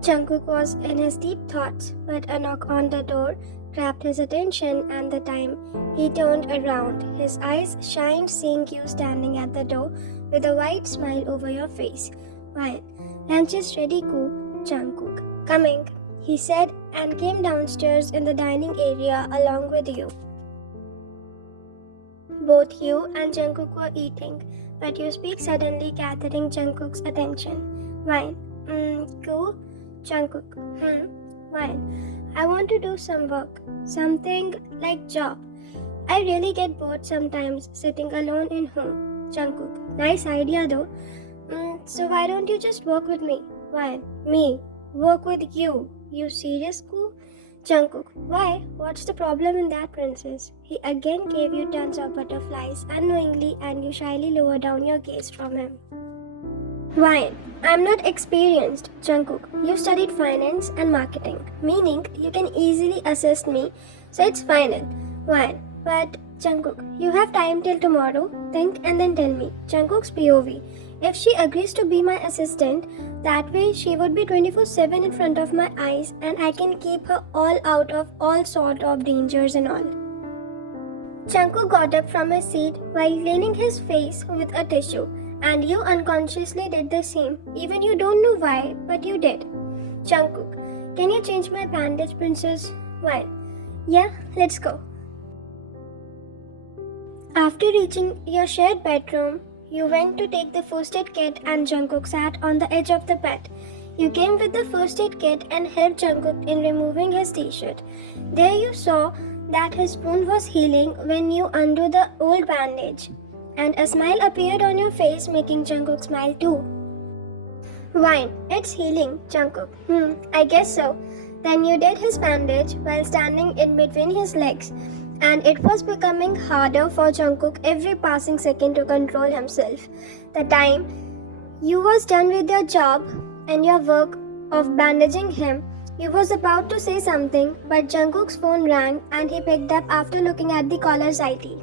Jungkook was in his deep thoughts, but a knock on the door grabbed his attention, and the time he turned around, his eyes shined seeing you standing at the door with a wide smile over your face. Fine, lunch is ready, Jungkook. Coming, he said, and came downstairs in the dining area along with you. Both you and Jungkook were eating, but you speak suddenly, gathering Jungkook's attention. Fine, Jungkook, fine. I want to do some work, something like job. I really get bored sometimes sitting alone in home. Jungkook, nice idea though. So why don't you just work with me? Why? Me? Work with you? You serious, Jungkook, why? What's the problem in that, princess? He again gave you tons of butterflies unknowingly, and you shyly lowered down your gaze from him. Why? I'm not experienced, Jungkook. You studied finance and marketing, meaning you can easily assist me, so it's final. Why? But Jungkook, you have time till tomorrow. Think and then tell me. Jungkook's POV. If she agrees to be my assistant, that way she would be 24/7 in front of my eyes, and I can keep her all out of all sort of dangers and all. Jungkook got up from his seat while cleaning his face with a tissue, and you unconsciously did the same. Even you don't know why, but you did. Jungkook, can you change my bandage, princess? Why? Yeah, let's go. After reaching your shared bedroom, you went to take the first aid kit, and Jungkook sat on the edge of the bed. You came with the first aid kit and helped Jungkook in removing his t-shirt. There you saw that his wound was healing when you undo the old bandage, and a smile appeared on your face, making Jungkook smile too. Wine, it's healing, Jungkook. I guess so. Then you did his bandage while standing in between his legs, and it was becoming harder for Jungkook every passing second to control himself. The time you was done with your job and your work of bandaging him, you was about to say something, but Jungkook's phone rang and he picked up after looking at the caller's ID.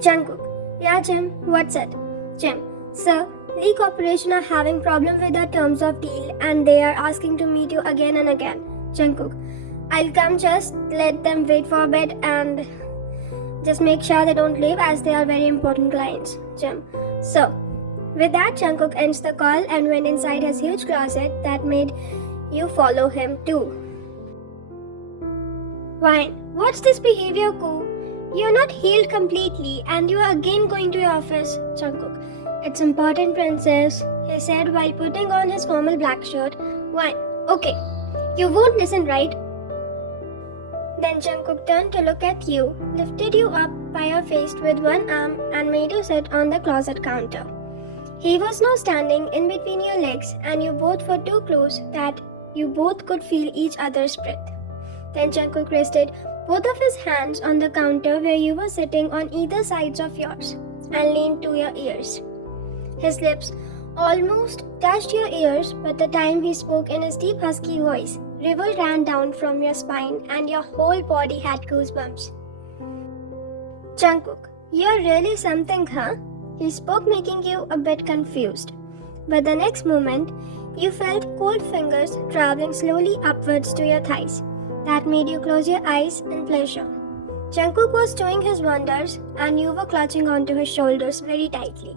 Jungkook, yeah Jim, what's it? Jim, sir, Lee Corporation are having problem with their terms of deal and they are asking to meet you again and again. Jungkook, I'll come, just let them wait for a bit and just make sure they don't leave as they are very important clients. Jim, so with that, Jungkook ends the call and went inside his huge closet that made you follow him too. Why? What's this behavior, You're not healed completely and you are again going to your office. Jungkook, it's important, princess, he said while putting on his formal black shirt. Why? Okay, you won't listen, right? Then Jungkook turned to look at you, lifted you up by your waist with one arm and made you sit on the closet counter. He was now standing in between your legs and you both were too close that you both could feel each other's breath. Then Jungkook rested both of his hands on the counter where you were sitting on either sides of yours and leaned to your ears. His lips almost touched your ears, but the time he spoke in his deep husky voice, river ran down from your spine and your whole body had goosebumps. Jungkook, you're really something, huh? He spoke, making you a bit confused. But the next moment, you felt cold fingers traveling slowly upwards to your thighs. That made you close your eyes in pleasure. Jungkook was showing his wonders and you were clutching onto his shoulders very tightly.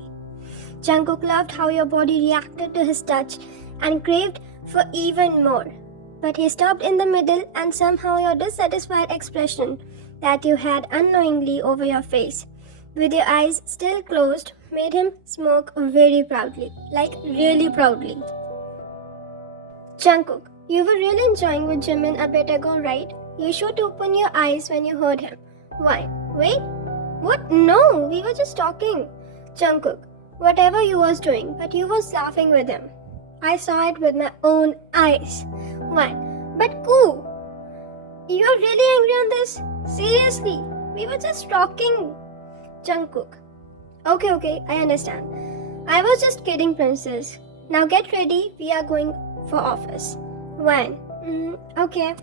Jungkook loved how your body reacted to his touch and craved for even more. But he stopped in the middle and somehow your dissatisfied expression that you had unknowingly over your face, with your eyes still closed, made him smirk very proudly, like really proudly. Jungkook, you were really enjoying with Jimin a bit ago, right? You should open your eyes when you heard him. Why? Wait? What? No, we were just talking. Jungkook, whatever you was doing, but you was laughing with him. I saw it with my own eyes. Why? But you're really angry on this? Seriously, we were just talking. Jungkook, okay, I understand. I was just kidding, princess. Now get ready, we are going for office. When? Okay.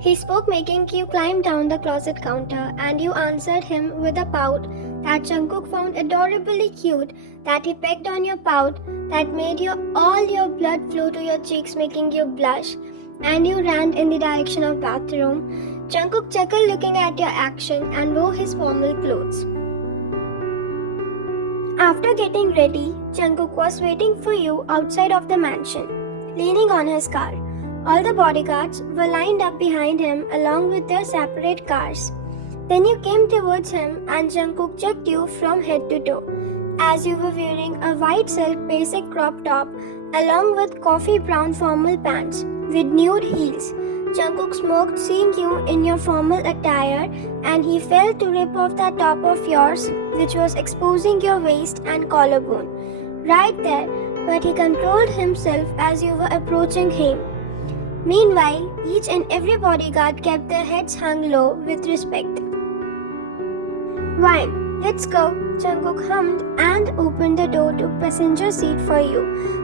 He spoke, making you climb down the closet counter, and you answered him with a pout that Jungkook found adorably cute, that he pecked on your pout, that made all your blood flow to your cheeks, making you blush, and you ran in the direction of bathroom. Jungkook chuckled looking at your action and wore his formal clothes. After getting ready, Jungkook was waiting for you outside of the mansion, leaning on his car. All the bodyguards were lined up behind him along with their separate cars. Then you came towards him and Jungkook checked you from head to toe, as you were wearing a white silk basic crop top along with coffee brown formal pants with nude heels. Jungkook smirked seeing you in your formal attire and he fell to rip off that top of yours which was exposing your waist and collarbone. Right there, but he controlled himself as you were approaching him. Meanwhile, each and every bodyguard kept their heads hung low with respect. "Wine, let's go," Jungkook hummed and opened the door to passenger seat for you.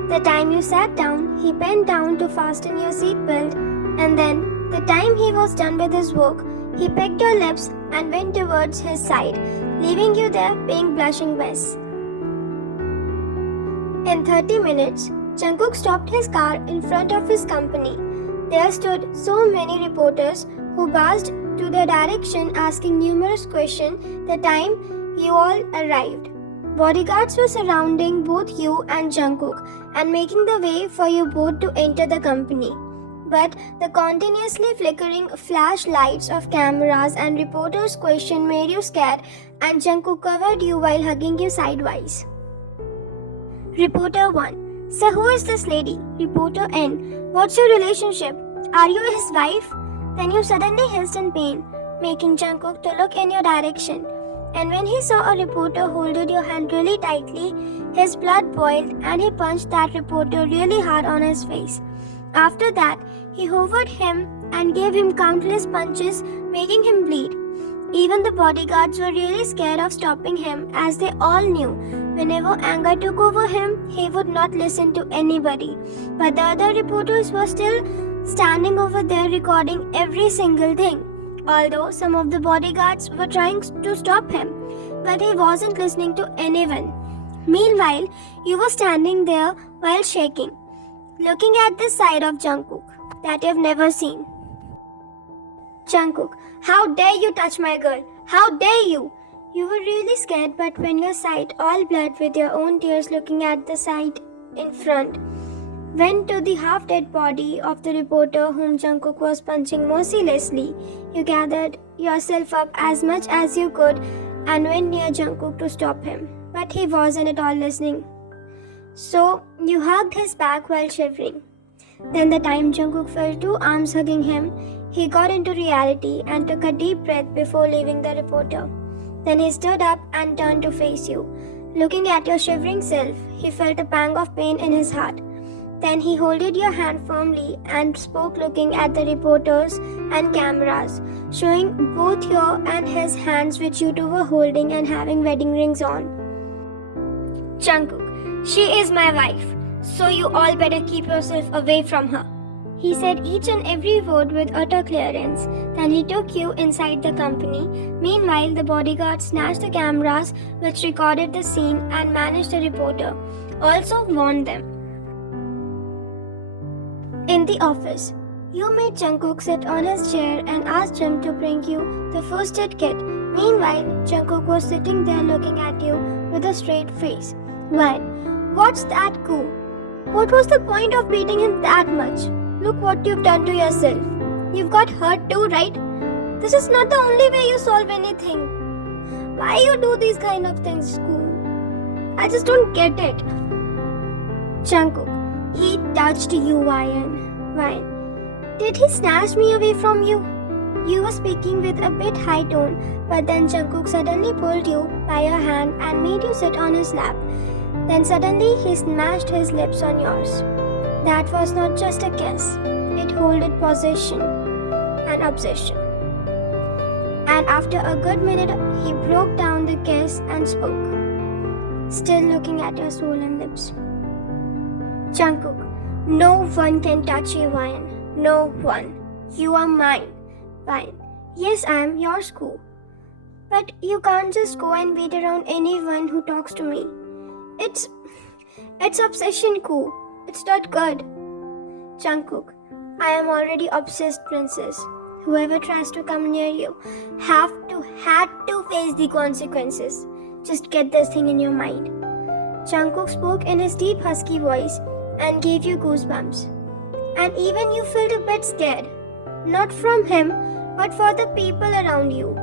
The time you sat down, he bent down to fasten your seatbelt, and then, the time he was done with his work, he pecked your lips and went towards his side, leaving you there paying blushing mess. In 30 minutes, Jungkook stopped his car in front of his company. There stood so many reporters who buzzed to their direction asking numerous questions the time you all arrived. Bodyguards were surrounding both you and Jungkook and making the way for you both to enter the company. But the continuously flickering flashlights of cameras and reporters' questions made you scared and Jungkook covered you while hugging you sidewise. Reporter 1. "Sir, who is this lady?" Reporter N. "What's your relationship? Are you his wife?" Then you suddenly hissed in pain, making Jungkook to look in your direction. And when he saw a reporter holded your hand really tightly, his blood boiled and he punched that reporter really hard on his face. After that, he hovered him and gave him countless punches, making him bleed. Even the bodyguards were really scared of stopping him as they all knew whenever anger took over him, he would not listen to anybody. But the other reporters were still standing over there recording every single thing. Although some of the bodyguards were trying to stop him, but he wasn't listening to anyone. Meanwhile, you were standing there while shaking, looking at the side of Jungkook that you've never seen. Jungkook, "How dare you touch my girl? How dare you?" You were really scared, but when your sight, all blood with your own tears looking at the sight in front, went to the half-dead body of the reporter whom Jungkook was punching mercilessly, you gathered yourself up as much as you could and went near Jungkook to stop him. But he wasn't at all listening. So you hugged his back while shivering. Then the time Jungkook felt two arms hugging him, he got into reality and took a deep breath before leaving the reporter. Then he stood up and turned to face you. Looking at your shivering self, he felt a pang of pain in his heart. Then he holded your hand firmly and spoke looking at the reporters and cameras, showing both your and his hands which you two were holding and having wedding rings on. "Jungkook, she is my wife, so you all better keep yourself away from her." He said each and every word with utter clearance. Then he took you inside the company. Meanwhile, the bodyguard snatched the cameras which recorded the scene and managed the reporter. Also warned them. In the office, you made Jungkook sit on his chair and asked him to bring you the first aid kit. Meanwhile, Jungkook was sitting there looking at you with a straight face. "Well, what's that cool? What was the point of beating him that much? Look what you've done to yourself. You've got hurt too, right? This is not the only way you solve anything. Why you do these kind of things, school? I just don't get it." Jungkook, "He touched you, Ryan. Ryan, did he snatch me away from you?" You were speaking with a bit high tone, but then Jungkook suddenly pulled you by your hand and made you sit on his lap. Then suddenly he smashed his lips on yours. That was not just a kiss, it holded possession and obsession. And after a good minute, he broke down the kiss and spoke, still looking at your swollen lips. "Jungkook, no one can touch you, Ryan. No one. You are mine, Ryan. Yes, I am your school. But you can't just go and wait around anyone who talks to me. It's obsession coup. It's not good. Jungkook, I am already obsessed, princess. Whoever tries to come near you had to face the consequences. Just get this thing in your mind. Jungkook spoke in his deep husky voice and gave you goosebumps. And even you felt a bit scared. Not from him, but for the people around you.